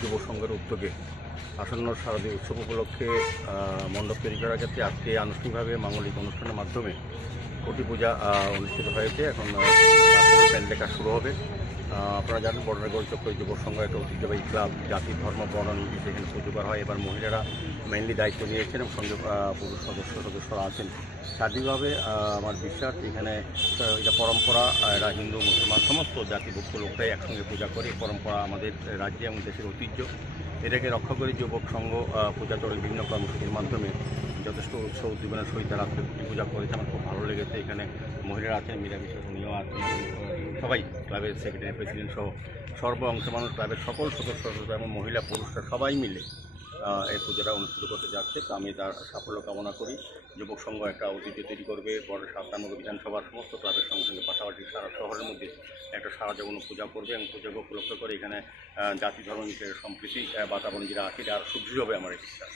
যুব সংঘের উদ্যোগে আসন্ন শারদীয় উৎসব উপলক্ষে মণ্ডপ তৈরি করার ক্ষেত্রে আজকে আনুষ্ঠানিকভাবে মাঙ্গলিক অনুষ্ঠানের মাধ্যমে কোটি পূজা অনুষ্ঠিত হয়েছে। এখন প্যান্ডেল কাজ শুরু হবে। আপনারা জানেন বর্ডার গোলচক্র যুব সংঘ একটা ঐতিহ্যবাহী ক্লাব, জাতি ধর্ম বর্ণ নির্বিশেষে সেখানে পুজো করা হয়। এবার মহিলারা মেইনলি দায়িত্ব নিয়েছেন এবং সঙ্গে পুরুষ সদস্যরা আছেন। স্বাধীনভাবে আমার বিশ্বাস এখানে এটা পরম্পরা, এরা হিন্দু মুসলমান সমস্ত জাতিভুক্ত লোকরাই একসঙ্গে পূজা করে। পরম্পরা আমাদের রাজ্যে এবং দেশের ঐতিহ্য, এটাকে রক্ষা করে যুবক সংঘ পূজা চলে বিভিন্ন কর্মসূচির মাধ্যমে যথেষ্ট উৎসাহ উদ্দীপনার সহিত তারা আজকে পূজা করেছে। আমার খুব ভালো লেগেছে। এখানে মহিলারা আছেন, মীরা বিশ্বাস উনিও আছেন, সবাই ক্লাবের সেক্রেটারি প্রেসিডেন্ট সহ সর্ব অংশ মানুষ, ক্লাবের সকল সদস্য এবং মহিলা পুরুষরা সবাই মিলে এই পূজাটা অনুষ্ঠিত করতে যাচ্ছে। তো আমি তার সাফল্য কামনা করি। যুবক সংঘ একটা ঐতিহ্য তৈরি করবে। বড় 57 বিধানসভার সমস্ত ক্লাবের সঙ্গে সঙ্গে পাশাপাশি সারা শহরের মধ্যে একটা সারা জগন পূজা করবে এবং পূজাকে উপলক্ষ করে এখানে জাতি ধর্ম সম্প্রীতি বাতাবরণ যেটা আছে এটা আরও সুদৃঢ় হবে আমার এই বিশ্বাস।